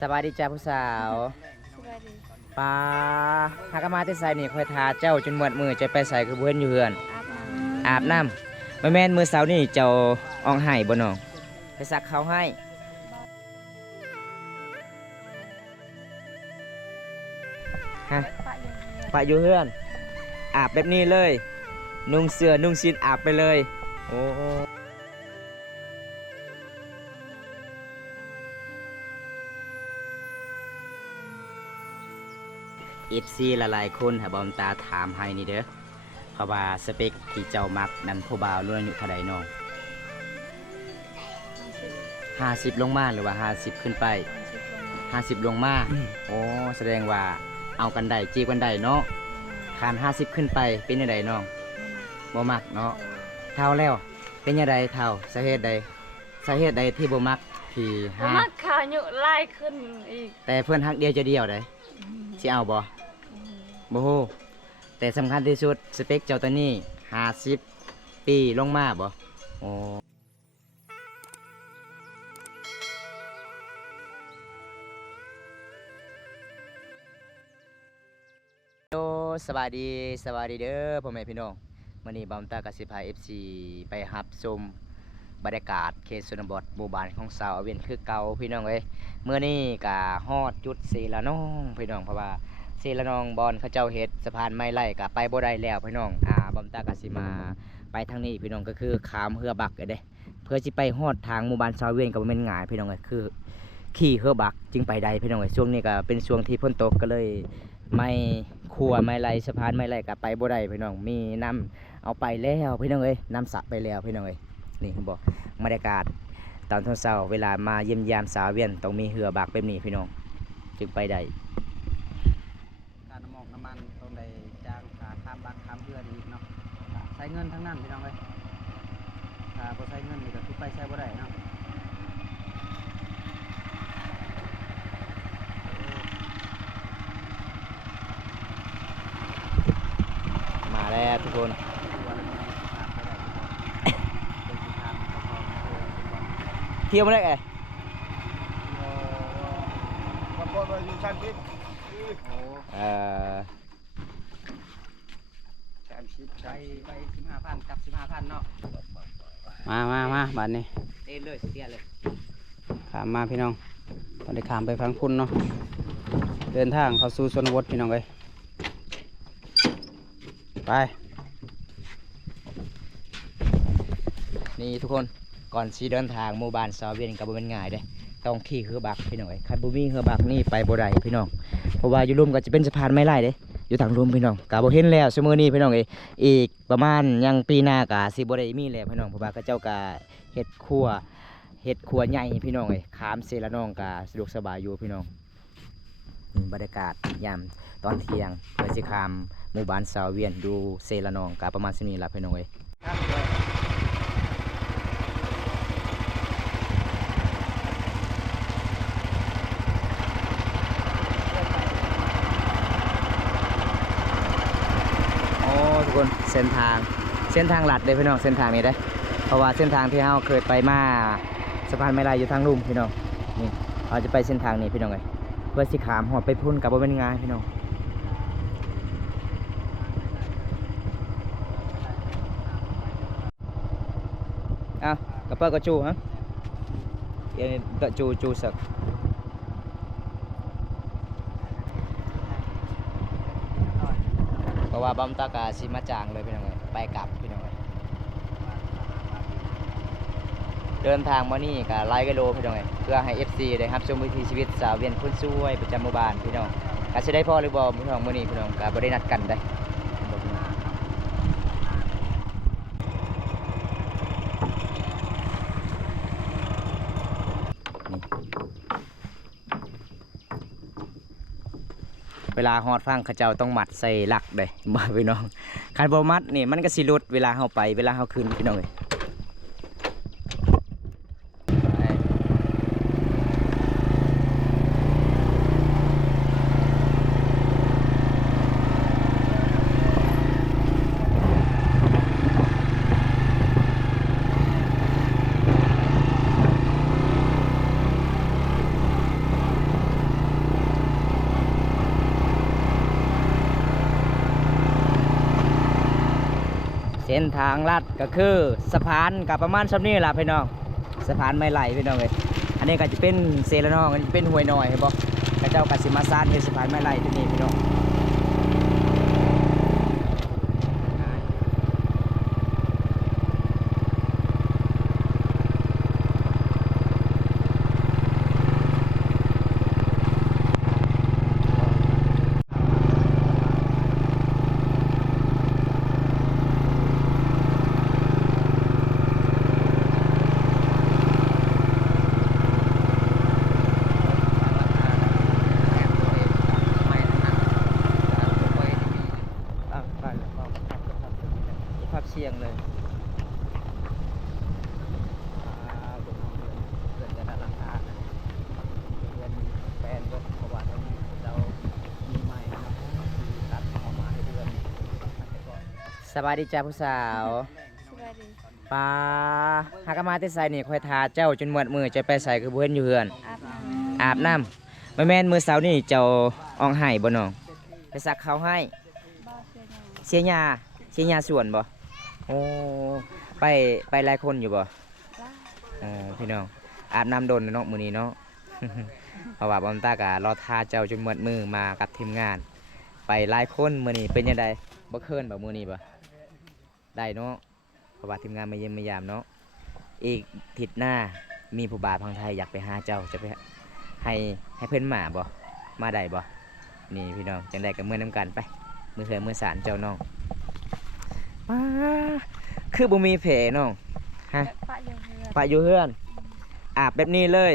สบายดีจ้าผู้สาวสบายดีปลาหากนมาที่ใส่นี่คอยทาเจ้าจนหมดมือจะไปใส่คือเพื่อนอยู่เฮือนอาบน้อาบน้ำแม่นมือเสานี่เจ้าอองไห้บ่น้องไปซักเขาให้ฮะ ำปะยังไงปะอยู่เฮือนอาบแบบนี้เลยนุ่งเสื้อนุ่งชิ้นอาบไปเลยโอ้เอฟซีหลายๆคนถ้าบอมตาถามให้นี่เด้อเพราะว่าสเปคที่เจ้ามักนั้นผู้บ่าวรุ่นอายุเท่าใดน้อง50ลงมาหรือว่า50ขึ้นไป50ลงมาโอ้แสดงว่าเอากันได้จีบกันได้เนาะขาน50ขึ้นไปเป็นยังไงน้องบ่มักเนาะเท่าแล้วเป็นยังไงเท่าสาเหตุใดที่บ่มักที่ห้า มักขาหยุไล่ขึ้นอีก แต่เพื่อนฮักเดียวจะเดียวได้สิเอาบ่บ่ฮู้แต่สำคัญที่สุดสเปคเจ้าตัวนี้50ปีลงมาบ่โอ้โอ้สวัสดีเด้อพ่อแม่พี่น้องมื้อนี้บ่าวตากสิพา FC ไปรับชมบรรยากาศเขตชนบทหมู่บ้านของสาวอเวียนคือเก่าพี่น้องเอ้ยมื้อนี้ก็ฮอดจุดเสละน้องพี่น้องเพราะว่าเสละน้องบอนเขาเจ้าเฮ็ดสะพานไม้ไล่ก็ไปบ่ได้แล้วพี่น้องบ่าวตากสิมาไปทางนี้พี่น้องก็คือขามเรือบักเด้เพื่อสิไปฮอดทางหมู่บ้านสาวเวียนก็บ่แม่นง่ายพี่น้องเอ้ยคือขี่เรือบักจึงไปได้พี่น้องเอ้ยช่วงนี้ก็เป็นช่วงที่ฝนตกก็เลยไม่ขัวไม่ไหลสะพานไม่ไหลก็ไปบ่ได้พี่น้องมีน้ำเอาไปแล้วพี่น้องเอ้ยน้ำสระไปแล้วพี่น้องเอ้ยนี่ผมบอกบรรยากาศตอนเช้าเวลามาเยี่ยมยามสาวเวียนต้องมีเหือบักแบบนี้พี่น้องจึงไปได้การน้ำมันตรงใดจ้างขาข้ามบักข้ามเรืออีกเนาะใช้เงินทั้งนั้นพี่น้องเอ้ยถ้าบ่ใช้เงินนี่ก็คือไปใช้บ่ได้เนาะมาแล้วทุกคนเที่ยวมาได้ไงวันก่อนเราอยู่ชั้นที่เออไป15,000กับ15,000เนาะมาบัดนี้ เต้นเลยเตี้ยเลย ขามมาพี่น้องตอนนี้ขามไปฟังพุ่นเนาะเดินทางเข้าสู่ชนบทพี่น้องเลยไปนี่ทุกคนก่อนสีเดินทางหมู่บ้านสาวเวียนกับบ่เป็นง่ายเด้ต้องขี่เรือบักพี่น้องไอ้คันบ่มีเรือบักนี่ไปบ่ได้พี่น้องเพราะว่าอยู่ลุ่มก็จะเป็นสะพานไม้ไล่เด้อยู่ทางลุ่มพี่น้องก็บ่เห็นแล้วชั่วโมงนี้พี่น้องเอ้ยอีกประมาณยังปีหน้าก็สิบ่ได้มีแล้วพี่น้องเพราะว่าเขาเจ้าก็เฮ็ดครัวใหญ่พี่น้องเอ้ยขามเสละน้องก็สะดวกสบายอยู่พี่น้องบรรยากาศยามตอนเที่ยงเพื่อสิขามหมู่บ้านสาวเวียนดูเสละน้องก็ประมาณนี้ล่ะพี่น้องเอ้ย โอ้ทุกคนเส้นทางลัดเลยพี่น้องเส้นทางนี้ได้เพราะว่าเส้นทางที่เราเคยไปมาสะพานไม้ลายอยู่ทางลุ่มพี่น้องนี่เราจะไปเส้นทางนี้พี่น้องเลยเพื่อสิขามหอดไปพุ่นกับว่าเป็นงานพี่น้องอ้าวกระเป๋ากระจูฮะเดี๋ยวกระจูสักเพราะว่าบัมตากาซิมาจางเลยพี่น้องเลยไปกลับพี่น้องเลยเดินทางมานี่ก็หลายกิโลพี่น้องเลยเพื่อให้ FC ได้รับชมวิถีชีวิตสาวเวียนคนสวยประจำหมู่บ้านพี่น้องก็จะได้พ่อหรือบ่พี่น้องมื้อนี้พี่น้องก็บ่ได้นัดกันได้เวลาฮอดฟังเขาเจ้าต้องมัดใส่หลักเลยบ่พี่น้องคันบ่มัดนี่มันก็สิหลุดเวลาเฮาไปเวลาเฮาขึ้นพี่น้องเอ้ย ส้นทางลัดก็คือสะพานกับประมาณซำนี้ล่ะพี่น้องสะพานไม้ไหลพี่น้องเอ้ยอันนี้ก็จะเป็นเซละน้องอันนี้เป็นห้วยน้อยเห็นบ่พระเจ้าก็สิมาสร้างเฮ็ดสะพานไม้ไหลที่นี่พี่น้องภาพเชียงเลยเกิดจะราคาเดือนแปนก็เพราะว่าเรามีใหม่ตัดออกมาให้เดือนสบายดีจ้าผู้สาว สวัสดี ปลาหากนมาที่ใส่นี่คอยทาเจ้าจนหมดมือจะไปใส่คือบ่เห็นอยู่เฮือน อาบน้อาบน้ำไม่แม่นมือเสาร์นี่เจ้าอองไห้บ่น้องไปซักเขาวให้ ำบ่เสียหยัง เสียหญ้าสวนบ่โอ้ไปหลายคนอยู่บ่ ล่า พี่น้องอาบน้ำโดนเนาะมื้อนี้เนาะ เพราะว่าบอมตากะรอทาเจ้าจนหมดมือมากับทีมงาน ไปหลายคนมื้อนี้เป็นยังไงบ่เคินบ่มื้อนี้บ่ได้เนาะเพราะว่าทีมงานมาเยี่ยมมายามเนาะอีกอาทิศหน้ามีผู้บ่าวทางไทยอยากไปหาเจ้าจะไปให้เพิ่นมาบ่มาได้บ่นี่พี่น้องจังได๋ก็มื้อนํกันไปมื้อเทื่อมื้อสารเจ้าน้องว้าคือบ่มีแผลน้องฮะ ปะอยู่เฮือน ปะอยู่เฮือนอาบแบบนี้เลย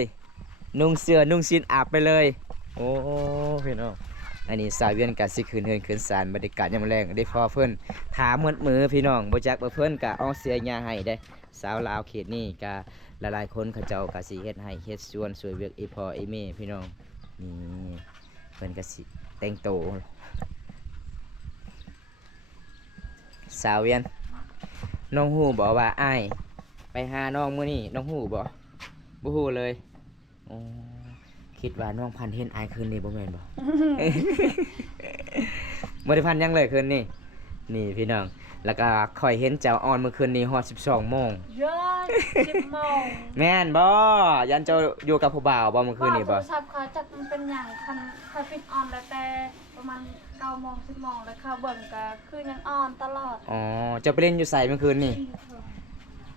นุ่งเสื้อนุ่งชิ้นอาบไปเลยโอ้พี่น้องอันนี้สาวเวียนกัสิคืนเฮือนคืนสารบรรยากาศยามแรงได้พอเพิ่นถามหมดมือพี่น้องบ่จักบ่เพิ่นกะเอาเสียหญ้าให้ได้สาวลาวเขตนี้กะหลายๆคนเขาเจ้ากะสิเฮ็ดให้เฮ็ดสวนสวยเวียกอีพออีแม่พี่น้องนี่เพิ่นกะสิแต่งโตวสาวเวียนน้องฮู้บอกว่าอ้ายไปหาน้องมื้อนี้น้องฮู้บ่บ่ฮู้เลยอ๋อคิดว่าน้องพันเห็นอ้ายคืนนี้บ่แม่นบ่ บ่ได้พันหยังเลยคืนนี้นี่พี่น้องแล้วก็ค่อยเห็นเจ้าออนเมื่อคืนนี้ฮอด12โมง เยอะ10โมง แม่นบ่ยันเจ้าอยู่กับผู้บ่าวบ่เมื่อคืนนี้บ่ โทรศัพท์เขาจักมันเป็นหยังคันเขาปิดออนแล้วแต่ประมาณ9โมง10โมงแล้วเขาเบิ่งก็คือยังออนตลอด อ๋อเจ้าไปเล่นอยู่ไสเมื่อคืนนี้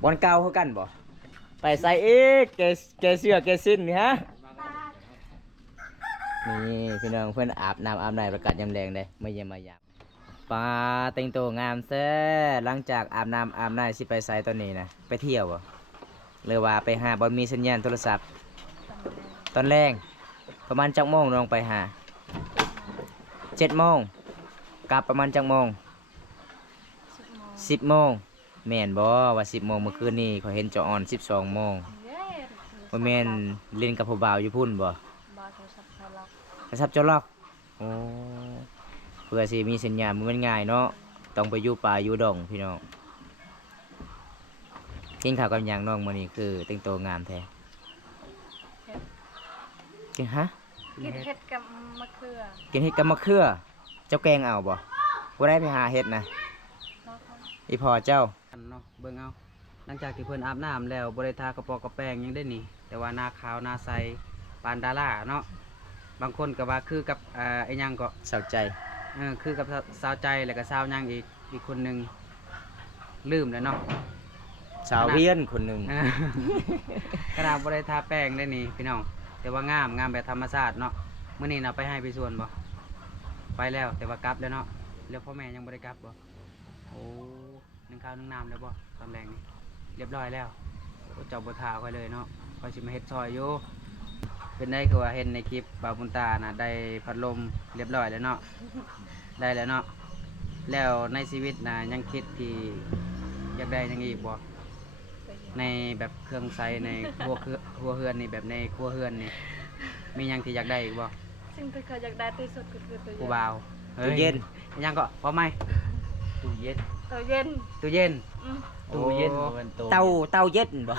บ่อนเก่าคือกันบ่ไปใส่อีกแกเสื้อแกสิ้นนี่ฮะนี่พี่น้องเพิ่นอาบน้ำอาบในประกาศยามแรงเด้มาเยี่ยมมายามปลาแต่งตัวงามแท้หลังจากอาบน้ำอาบในสิไปไสตอนนี้นะไปเที่ยวบ่หรือว่าไปหาบ่มีสัญญาณโทรศัพท์ตอนแรกประมาณจักโมงน้องไปหา7โมงกลับประมาณจักโมง 10โมง10โมงแม่นบ่ว่า10โมงเมื่อคืนนี้เขาเห็นเจาออน12โมง เย้ บ่แม่นเล่นกับผู้บ่าวอยู่พุ่นบ่ บ่โทรศัพท์เขาล็อก กระซับเจ้าล็อกโอ้เพื่อสิมีสัญญาณมันง่ายเนาะต้องไปอยู่ป่าอยู่ดงพี่น้องกินข้าวกับหยังน้องมื้อนี้คือแต่งตัวงามแท้กินฮะ กินเห็ดกับมะเขือ กินเฮ็ดกับมะเขือเจ้าแกงเอาบ่บ่ได้ไปหาเฮ็ดนะ ล็อกเขา อีพ่อเจ้า เนาะเบิ่งเอาหลังจากที่เพิ่นอาบน้ำแล้วบ่ได้ทากระปอกกระแปรงหยังได้นี่ แต่ว่าหน้าขาวหน้าใสปานดาราเนาะบางคนก็ว่าคือกับไอ้หยังก็ เศร้าใจ คือกับสาวใจแล้วก็สาวหยังอีกคนหนึงลืมแล้วเนาะ สาวเวียนคนหนึง ขนาดบ่ได้ทาแป้งได้นี่พี่น้องแต่ว่างามแบบธรรมชาติเนาะมื้อนี้น่ะไปให้ไปสวนบ่ไปแล้วแต่ว่ากลับแล้วเนาะแล้วพ่อแม่ยังบ่ได้กลับบ่โอ้นึ่งข้าวนึ่งน้ำแล้วบ่ตอนแรงนี่เรียบร้อยแล้วโอ้เจ้าบ่ทาค่อยเลยเนาะค่อยสิมาเฮ็ดซอยอยู่เป็นได้คือว่าเห็นในคลิปบ่าวบุญตาน่ะได้พัดลมเรียบร้อยแล้วเนาะได้แล้วเนาะแล้วในชีวิตน่ะยังคิดที่อยากได้หยังอีกบ่ในแบบเครื่องใช้ในครัวเฮือนนี่แบบในครัวเฮือนนี่มีหยังที่อยากได้อีกบ่ สิ่งที่เขาอยากได้ที่สุดก็คือตู้ ผู้ เย็น บ่าว ตู้เย็น ฮ้ยังก็พอไหม ตู้เย็น ตู้เย็น ตู้เย็น อืม ตู้เย็นบ่แม่นตู้ เตาเย็นบ่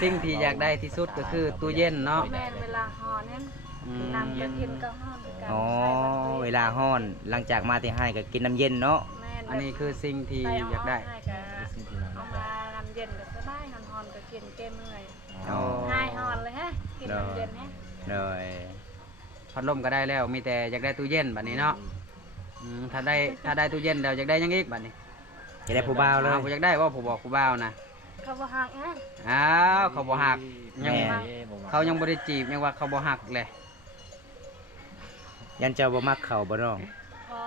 สิ่งที่อยากได้ที่สุดก็คือตู้เย็นเนาะ แม่นเวลาห่อเนี่ย อืม น้ำจะเย็นก็ห่อด้วยกัน อ๋อ ใส่แบบนี้ เวลาฮ้อนหลังจากมาที่ให้ก็กินน้ำเย็นเนาะ แม่น น อันนี้คือสิ่งที่ ไป อยากได้ ให้ก็ สิ่งที่น้องอ เอา ยากได้ มาน้ำเย็นก็สบายฮอนๆก็กินแก้เมื่อย อ๋อ หายฮอนเลยฮะกินน้ำเย็นฮะ โดย พัดลมก็ได้แล้วมีแต่อยากได้ตู้เย็นบัดนี้เนาะถ้าได้ตู้เย็นเดี๋ยวอยากได้หยังอีกบัดนี้ จะได้ผู้บ่าวเลย อ้อยากได้ว่าผู้บอกผู้บ่าวนะ เขาบ่ฮักฮะ อ้าวเขาบ่หักยัง แม่ เขายังบ่ได้จีบยังว่าเขาบ่หักเลย ยันเจ้าบ่มักเขาบ่น้อง พอ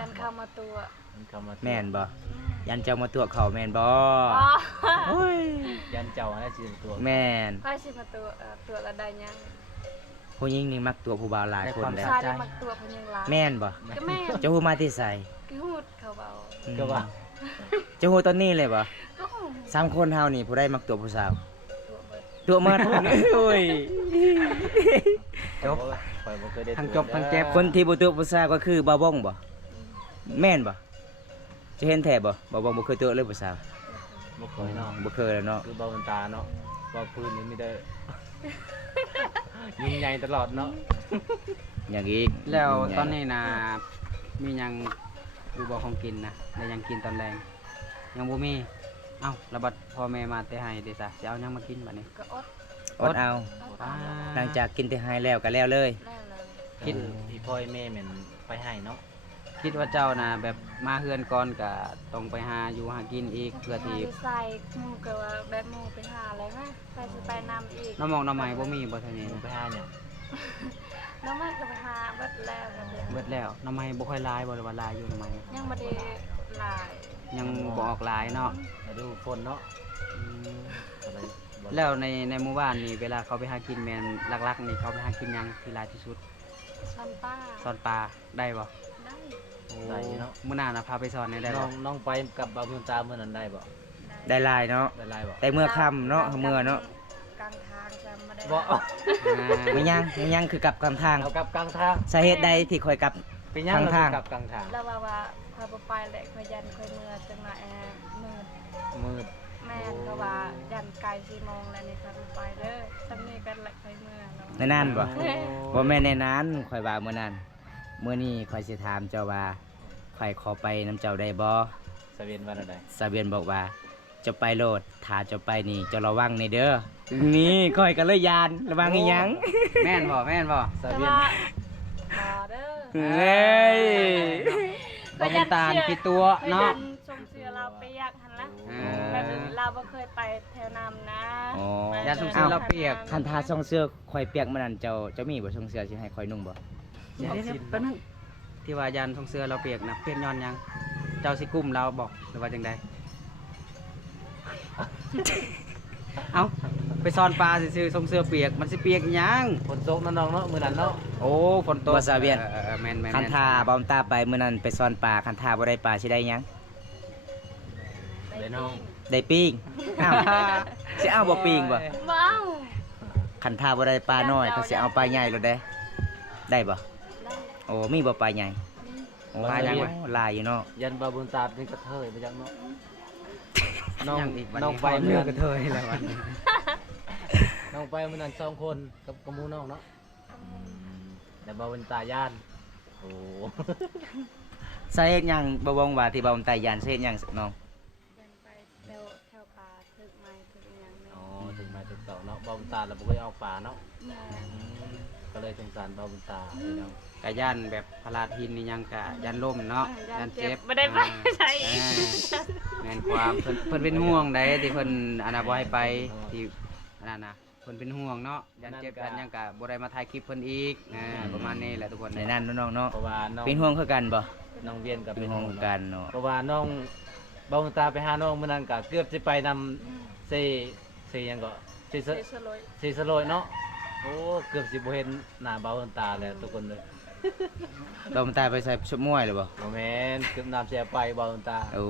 ดันเข้ามาตัว มันเข้ามา แม่นบ่ยันเจ้ามาตัวเขาแม่นบ่ อ๋อ โอ้ย ยันเจ้าให้สิเป็นตัว แม่น พาสิมาตัวละได้ยัง ผู้หญิงนี่มักตัวผู้บ่าวหลายคนแล้ว ชายได้มาตัวเพนยังรัก แม่นบ่ ก็แม่ เจ้าฮู้มาที่ไส คือฮูดเขาเบา อืม ก็ว่า เจ้าฮู้ตอนนี้เลยบ่ ก็ฮู้ สามคนเฮานี่ผู้ใดมักตัวผู้สาว ตัวเบิด ตัวมาโอ้ย จบ ข่อยบ่เคยได้ ทั้งจบทั้งเจ็บ คนที่บ่ตัวผู้สาวก็คือบ่าวบ้องบ่แม่นบ่จะเห็นแท้บ่บ่าวบ้องบ่เคยตัวเลยผู้สาว บ่เคยเนาะ บ่เคยแล้วเนาะ คือเบาเป็นตาเนาะเบาพื้นนี่ไม่ได้ ยิงใหญ่ตลอดเนาะ อย่างอีก แล้วตอนนี้นะมีหยังอยู่บ่ของกินนะได้หยังกินตอนแรงยังบ่มีเอ้าแล้วบัดพ่อแม่มาแต่ให้เด้ซะสิเอาหยังมากินบัดนี้ ก็อด อดเอา อ่า หลังจากกินแต่ให้แล้วก็แล้วเลย แล้วเลย คิด พี่พ่อยแม่แม่นไปให้เนาะ คิดว่าเจ้านะแบบมาเฮือนก่อนก็ต้องไปหาอยู่หากินอีกเพื่อที่ ใส่หมูก็ว่าแบบหมูไปหาอะไรไหมไปสิไปนำอีก น้ำหมอกน้ำไม้บ่มีบ่เท่านี้ มึง นะ ไปให้เนี่ย น้องแม่ก็ไปหาเบิดแล้วบัดนี้ เบิดแล้วน้ำไม้บ่ค่อยหลายบ่หรือว่าหลายอยู่น้ำไม้ ยังบ่ได้หลาย ยังบ่ออกหลายเนาะ มาดูฝนเนาะ อืม ก็เลยบ่ แล้วในหมู่บ้านนี่เวลาเขาไปหากินแม่นหลักๆนี่เขาไปหากินหยังที่หลายที่สุด ซันป้า สอนปลาได้บ่ ได้ ได้อยู่เนาะ มื้อหน้าน่ะพาไปสอนได้ น้ บ่ องไปกับเบาพื้นตาเมื่อนั้นได้บ่ ได้หลายเนาะ ได้หลายบ่ แต่เมื่อค่ำเนาะเมื่อเนาะ กลางทางจะไม่ได้ บ่ ไม่ยังคือกลับกลางทาง เอากลับกลางทาง สาเหตุใดที่คอยกลับ เป็นยัง ทาง เรากลับกลางทาง แล้วว่าพาไปแหละคอยยันคอยเมื่อจังหวะมืด มืด แม่นเขาว่ายันไกล4 โมงแล้วนี่คอยไปเด้อสำนี้กันแหละคอยเมื่อเนาะ ในนั้นบ่บ่แม่นในนั้นคอยว่ามื้อนั้นมื้อนี้คอยสิถามเจ้าว่าคอยขอไปน้ำเจ้าได้บ่ สะเวียนวันอะไร สาเวียนบอกว่าจะไปโลดถ้าจะไปนี่จะระวังในเด้อนี่คอยกันเลยยานระวังอีหยัง แม่นบ่แม่นบ่ สะ แต่ เวียน ว่าเด้อ เฮ้ย บ่เป็นตาลพี่ตัวเนาะ ชมเสือเราไปอยากหันละ เอ แบบ อ เราบ่เคยไปแถวนำนะ อ๋อ อย่าสงสัยเราเปียก คันทาส่งเสื้อคอยเปียกมื้อนั้นเจ้ามีบ่ส่งเสื้อสิให้คอยนุ่งบ่ เดี๋ยวแป๊บนึงที่ว่ายันทงเสื้อเราเปียกนะเปลี่ยนย้อนหยังเจ้าสิกุ้มเราบอกหรือว่าจังใด เอาไปซ่อนปลาซื่อๆทรงเสื้อเปียกมันสิเปียกหยัง ฝนตกนั่นน้องเนาะมื้อนั้นเนาะ โอ้ฝนตก บ่ซาเวียน แม่นๆๆ คันทาบอมตาไปมื้อนั้นไปซ่อนปลาคันทาบ่ได้ปลาสิได้หยัง เลยน้อง ได้ปิ้งอ้าวสิเอาบ่ปิ้งบ่ ว้าว คันทาบ่ได้ปลาน้อยก็สิเอาปลาใหญ่โลดเด้ได้บ่ ได้ โอ้มีบ่ปลาใหญ่โอ้ ปลายังวะ หลายอยู่เนาะ ยันบาบุญตาเป็นกระเทยไปจังเนาะน้อง ยังอีกวัน น้อง นี้ ไป เลื เมื่ อ อก กระเทยแล้ววันนี้ น้องไปมื้อนั้น2คนกับหมู่น้องเนาะแต่บาบุญตาย่านโอ้ สาเหตุหยังบ่วงว่าที่บ่าวตายยานสาเหตุหยังน้อง ยันไปแถวป่าถึกไม้ถึกอหย่างนี้ อ๋อถึงมาถึงสองเนาะบาบุญตาเราบ่เคยเอาป่าเนาะ แม่ ก็เลยสงสารบาบุญตาพี่น้อง กะย่านแบบพลาดหินนี่ยังกะยันล่มเนาะยันเจ็บ ไม่ได้ไปใช่ อ่าแม่นความเพิ่นเป็นห่วงได้ที่เพิ่นอันน่ะบ่ให้ไปที่อันนั้นน่ะเพิ่นเป็นห่วงเนาะยันเจ็บยันหยังกะบ่ได้มาถ่ายคลิปเพิ่นอีกประมาณนี้แหละทุกคน ในนั้นเนาะน้องเนาะ เพราะว่าน้อง เป็นห่วงคือกันบ่ น้องเวียนกับ เป็ เป็น น ห่ว ห่ ง วง กั กัน นเนาะ เพราะว่าน้องบาบุญตาไปหาน้องมื้อนั้นก็เกือบสิไปนำเซหยังก็เซ เสียสลย สีสโลยเนาะ โอ้ เกือบสิบ่เห็นหน้าเบาเอินตาเลยทุกคนเลย บ่าวตายไปใส่ชุดมวยหรือบ่ โมแมนเกือบน้ำเสียไปเบาเอินตา โอ้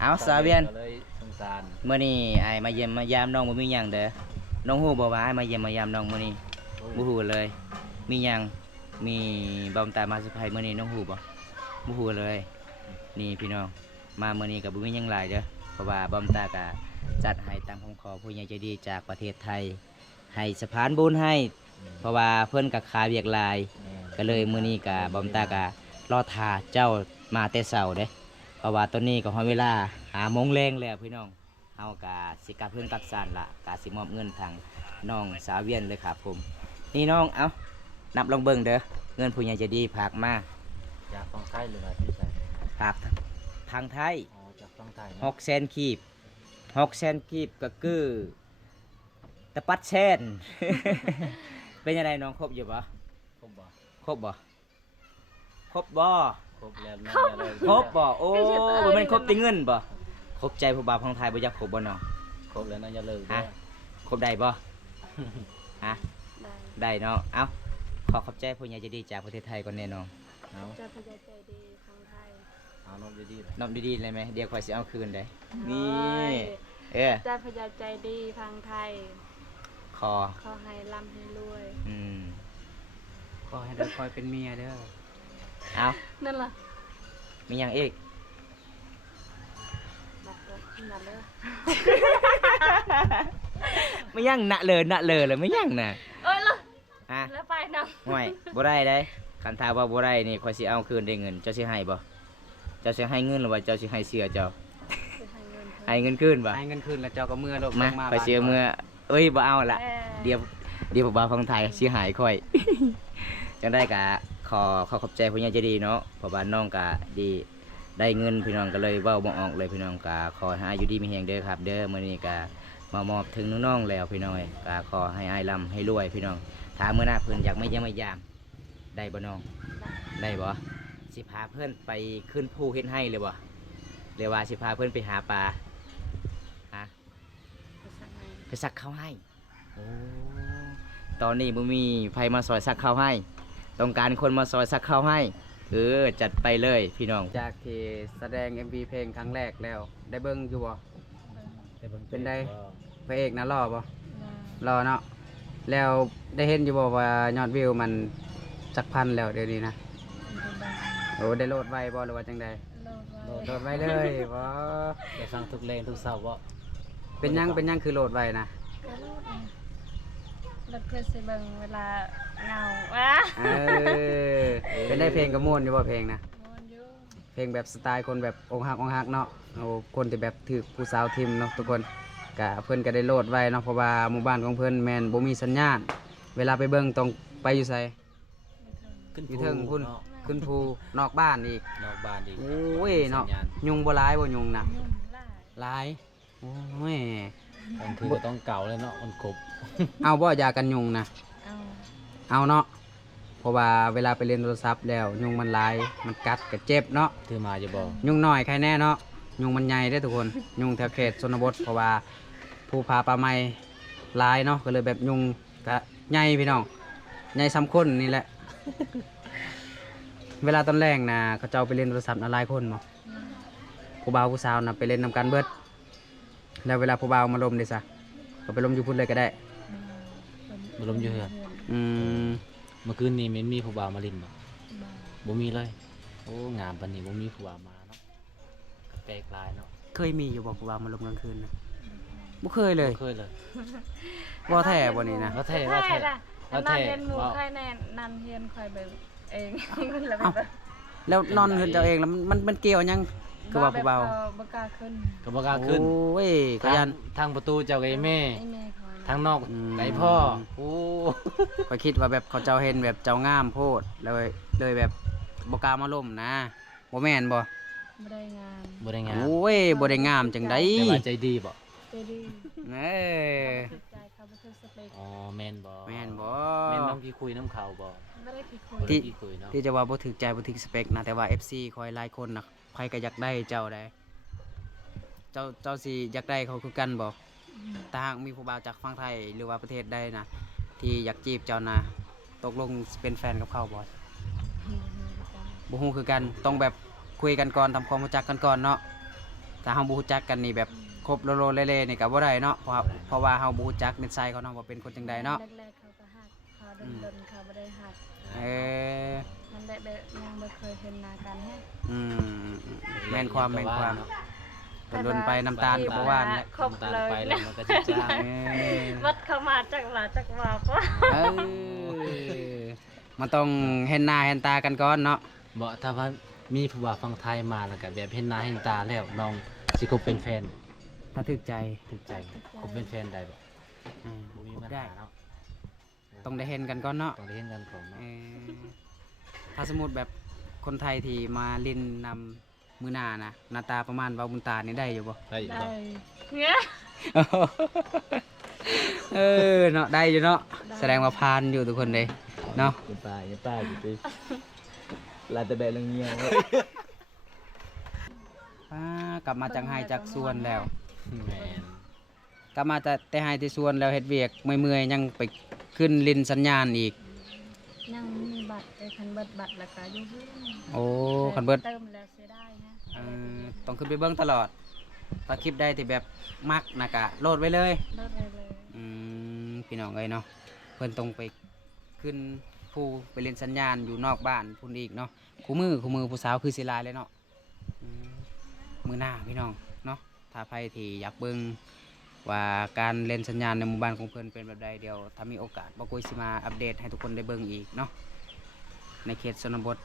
เอาสาเวียน ก็เลยสงสาร เมื่อนี้ไอ้ายมาเยี่ยมมายามน้องบ่มีหยังเด้อน้องฮู้บ่ว่าไอ้ายมาเยี่ยมมายามน้องมื้อนี้บ่ฮู้เลย มีหยังมีบ่าวตายมาสุดท้ายมื้อนี้น้องฮู้บ่บ่ฮู้เลย นี่พี่น้องมามื้อนี้ก็บ่มีหยังหลายเด้อเพราะว่าบ่าวตาก็จัดให้ตามคำขอผู้ใหญ่ใจดีจากประเทศไทย ให้สะพานบุญให้ เพราะว่าเพิ่นก็ขาเวียกหลาย ก็เลยมื้อนี้ก็บ่าวตาก็ รอท่าเจ้ามาแต่เช้าเด้เพราะว่าตอนนี้ก็ฮอดเวลาหาโมงแรงแล้วพี่น้องเฮากะสิกลับเพื่อนกลับซานละกะสิมอบเงินทางน้องสาวเวียนเลยครับผมนี่น้องเอ้านับลองเบิ่งเด้อเงินผู้ใหญ่ใจะดีฝากมา จากฝั่งไทยหรือว่าที่ไส ฝากทางไทย อ๋อจากฝั่งไทย ห เนาะ กแสนกีบ600,000 กีบก็คือตะปัดแชน เป็นยังไงน้องครบอยู่ปะ ครบบ่ ครบบ่ครบบ่ ครบแล้วนั่นเลย ครบบ่โอ้บ่แมันครบแติเงินบ่ครบใจผู้บ่าวของไทยบ่อยากครบบ่น้อง ครบแล้วนั่นอย่าเลิก ฮะ เด้อ ครบได้บ่ฮะ ได้ ได้เนาะเอ้าขอขอบใจผู้ใหญ่ใจดีจากประเทศไทยก่อนแน่น้อง เอา เจ้าพญาใจดีทางไทย เอานมดีๆเลย น้องดีๆเลยไหมเดี๋ยวข่อยสิเอาคืนได้ โอ้ นี่ ย เออ เจ้าพญาใจดีทางไทย ขอ ขอให้ร่ำให้รวย อืม ขอให้ได้คอยเป็นเมียเด้อ เอา นั่นล่ะ มีหยังอีก บัดเลยนั่นเลย ไม่ยังนะเลยไม่ยังน่ะ เอ้ยล่ะ อ่ะ แล้วไปนำ ห่วยบ่ได้ได้คันถามว่าบ่ได้นี่ข่อยสิเอาคืนได้เงิน เจ้าสิให้บ่เจ้าสิให้เงินหรือว่าเจ้าสิให้เสื้อเจ้า ให้เงิน ให้เงินคืนบ่ ให้เงินคืนแล้วเจ้าก็เมื่อลง มา มา ข่อยสิเอาเมื่อเอ้ยบ่เอาละ เออ เดี๋ยวบ่าวของไทยสิหายข่อย จังได้ก็ขอขอบใจผู้ใหญ่ใจดีเนาะเพราะว่าน้องก็ดีได้เงินพี่น้องก็เลยเว้าบ่ออกเลยพี่น้องก็ขอให้อายุดีมีแรงเด้อครับ เด้อมื้อนี้ก็มามอบถึงน้องๆแล้วพี่น้องเอ้ยก็ขอให้อ้ายร่ำให้รวยพี่น้องถ้ามื้อหน้าเพิ่นอยากมาเยี่ยมมายามได้บ่น้องได้บ่สิพาเพิ่นไปขึ้นภูเฮ็ดให้เลยบ่หรือว่าสิพาเพิ่นไปหาปลาฮะ ไปสั่งให้ไปซักข้าวให้โอ้ตอนนี้บ่มีไผมาซอยซักข้าวให้ ต้องการคนมาซอยซักข้าวให้จัดไปเลยพี่น้อง จากที่แสดง MV เพลงครั้งแรกแล้ว ได้เบิ่งอยู่บ่ เป็นได พระเอกนะรอบ่รอเนาะแล้วได้เห็นอยู่บ่ว่ายอดวิวมันจักพันแล้วเดี๋ยวนี้นะโอ้ได้โหลดไว้บ่หรือว่าจังใดโหลดไว้เลยบ่ ได้ฟังทุกเพลงทุกเช้าบ่ เป็นหยังคือโหลดไว้นะ รถเพื่อสิเบิ่งเวลาเหงาวะ เออเป็นได้เพลงกระม่วนอยู่บ่เพลงนะ มวนอยู่ เพลงแบบสไตล์คนแบบอกหักเนาะเอาคนที่แบบถือผู้สาวทิมเนาะทุกคนกะเพิ่นก็ได้โหลดไว้เนาะเพราะว่าหมู่บ้านของเพิ่นแม่นบ่มีสัญญาณ เวลาไปเบิ่งต้องไปอยู่ไส ขึ้น อยู่เทิงพุ่น เนาะ ขึ้นภูนอกบ้านอีก นอกบ้านอีก โอ้ยเนาะ สัญญาณ ยุงบ่ร้ายบ่ยุงน่ะ ยุ่งหลาย ร้ายโอ้ย กลางคืนก็ต้องเก่าเลยเนาะมันครบ เอาบ่ยากันยุงนะ เอา เอาเนาะเพราะว่าเวลาไปเล่นโทรศัพท์แล้วยุงมันร้ายมันกัดก็เจ็บเนาะ ถือมาจะบอก ยุงน้อยใครแน่เนาะยุงมันใหญ่ได้อทุกคน ยุงแถวเขตชนบทเพราะว่าภูผาป่าไม้หลายเนาะก็เลยแบบยุงก็ใหญ่พี่น้องใหญ่ซ้ำคนนี่แหละ เวลาตอนแรกนะเขาเจ้าไปเล่นโทรศัพท์นะหลายคนเนาะผู้บ่าวผู้สาวนะไปเล่นนำกันเบิดแล้วเวลาผู้บ่าวมาลมเด้ซะก็ไปลมอยู่พุ่นเลยก็ได้ มาลมอยู่เฮือน อืม เมื่อคืนนี้มันมีผู้บ่าวมาลินบ่บ่มีเลยโอ้งามปานนี้บ่มีผู้บ่าวมาเนาะก็แปลกหลายเนาะ เคยมีอยู่บ่ผู้บ่าวมาลมกลางคืนนะบ่เคยเลย บ่เคยเลย บ่แท้บ่นี่นะ ว่าแท้ แท้ ว่าแท้ ล่ะ ว่า นั่ แท้ นเรียนหมู่ ว่า ใครแน่นั่นเรียนคอยเบิ่งเอง มันละไปเบิ่ง แล้วนอนเฮือนเจ้าเองแล้วมันเกี่ยวหยังคือว่าผู้บ่าว บ่กล้าขึ้น ก็บ่กล้าขึ้น โอ้ยก็ยัน ทางประตูเจ้ากับไอ้แม่ ไอ้แม่คอย ทางนอก อืม ไอ้พ่อโอ้ ก็คิดว่าแบบเขาเจ้าเห็นแบบเจ้างามโพดเลยแบบบ่กล้ามาล่มนะบ่แม่นบ่ บ่ได้งาน บ่ได้งาน โอ้ยบ่ได้งามจังได๋ แต่ว่าใจดีบ่ ไปดี เอ้ย ติดใจเขาบ่ถึกสเปค อ๋อแม่นบ่ แม่นบ่ แม่นน้องที่คุยน้ำเขาบ่ บ่ได้ที่คุย บ่ได้ที่คุยเนาะ ที่จะว่าบ่ถึกใจบ่ถึกสเปคนะแต่ว่า FC คอยหลายคนนะใครก็อยากได้เจ้าได้เจ้าสิอยากได้เขาคือกันบ่ถ้าหากมีผู้บ่าวจากฝั่งไทยหรือว่าประเทศใดนะที่อยากจีบเจ้านะตกลงสิเป็นแฟนกับเขาบ่บ่ฮู้คือกันต้องแบบคุยกันก่อนทำความรู้จักกันก่อนเนาะถ้าเฮาบ่รู้จักกันนี่แบบคบโลโลเล่ๆนี่ก็บ่ได้เนาะเพราะว่าเฮาบ่รู้จักนิสัยเขาเนาะว่าเป็นคนจังใดเนาะ แรกๆเขาก็ฮักเขาดนๆเขาบ่ได้ฮัก เออ มันได้แบบยังบ่เคยเห็นหน้ากันแฮะ อืมแม่นความโดนไปน้ำตาลกับบ่หวานแหละ ครบ ตา เล ไป ย แล้วมันก็สิจ้าง เออ วัดเข้ามาจากหลาจากว่าปะ เออมันต้องเห็นหน้าเห็นตากันก่อนเนาะ บ่ถ้าว่ามีผู้บ่าวฟังไทยมาแล้วก็แบบเห็นหน้าเห็นตาแล้วน้องสิคบเป็นแฟน ถ้าถึกใจ ถูกใจคบเป็นแฟนได้บ่ อืม บ่มีปัญ ได้ หาเนาะ ต้องได้เห็นกันก่อนเนาะ ต้องได้เห็นกันก่อนเนาะ เออถ้าสมมุติแบบคนไทยที่มาลินนำมือหนานะหน้าตาประมาณเบาบุญตานี่ได้อยู่บ่ ได้อยู่ ได้ บ่ เนี่ย เออเนาะได้อยู่เนาะแสดงว่าพานอยู่ทุกคนเลยเนาะ อย่าป้าอยู่ติลาแต่แบะเรื่องเงี้ยว กลับมาจากไฮจากสวนแล้ว แม่น กลับมาแต่ไฮที่สวนแล้วเฮ็ดเวียกเมื่อยๆยังไปขึ้นลินสัญญาณอีก ยังมีบัตรคันเบิดบัตรแล้วก็อยู่เพื่อน โอ้คันเบิด เติมแล้วเสียได้นะ เออต้องขึ้นไปเบิ้งตลอดถ้าคลิปได้ที่แบบมักนะกะโหลดไว้เลย เลิกเลย พี่น้องเอ้ยเนาะเพิ่นต้องไปขึ้นผู้ไปเล่นสัญญาณอยู่นอกบ้านพุ่นอีกเนาะคู่มือผู้สาวคือศิลาเลยเนาะมือหน้าพี่น้องเนาะถ้าใครที่อยากเบิ่งว่าการเล่นสัญญาณในหมู่บ้านของเพิ่นเป็นแบบใดเดียวถ้ามีโอกาสบ่กุยสิมาอัปเดตให้ทุกคนได้เบิ่งอีกเนาะในเขตชนบท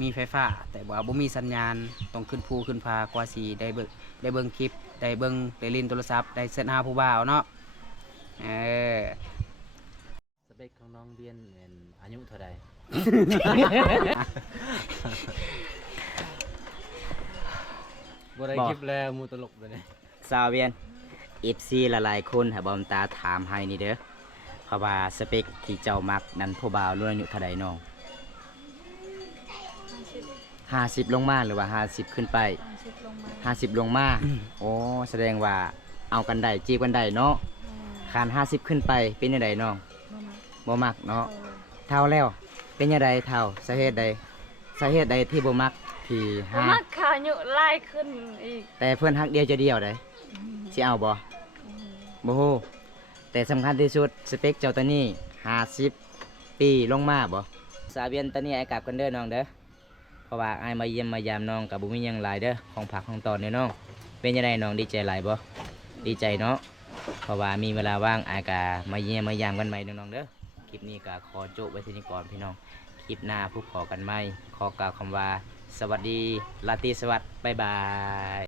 มีไฟฟ้าแต่ว่าบ่มีสัญญาณต้องขึ้นภูขึ้นพากว่าสิได้เบิ่งคลิปได้เบิ่งได้ลินโทรศัพท์ได้เสิร์ชหาผู้บ่าวเนาะเออ สเปคของน้องเบียนแม่นอายุเท่าใด บ่ได้คลิปแล้วหมูตลกเลยเนี่ย สาวเวียน FC หลายๆคนให้บอมตาถามให้นี่เด้อเพราะว่าสเปคที่เจ้ามักนั้นผู้บ่าวรุ่นอายุเท่าใดน้อง50ลงมาหรือว่า50ขึ้นไป ชิดลงมา 50ลงมาโอ้แสดงว่าเอากันได้จีบกันได้เนาะคาน50ขึ้นไปเป็นจังไดน้อง บ่มา บ่มักเนาะ เอาเลย เท่าแล้วเป็นยังไงเท่าสาเหตุใดที่บ่มักที่ บ่ ห้า มาขายุไล่ขึ้นอีก แต่เพื่อนฮักเดียวจะเดียวได้สิเอาบ่บ่ฮู้แต่สำคัญที่สุดสเปคเจ้าตัวนี้50ปีลงมาบ่สาเวียนตอนนี้ไอ้กลับกันเด้อน้องเด้อเพราะว่าไอ้ายมาเยี่ยมมายามน้องกับบ่มีหยังหลายเด้อของผักของตอนนี่น้องเป็นยังไงน้องดีใจหลายบ่ดีใจเนาะเพราะว่ามีเวลาว่างไอ้ายก็มาเยี่ยมมายามกันใหม่เด้อน้องเด้อ คลิปนี้ก็ขอโจบไว้ที่นี่ก่อนพี่น้อง คลิปหน้าพบขอกันไหมขอกล่าวคำว่า สวัสดีราตรีสวัสดิ์บ๊ายบาย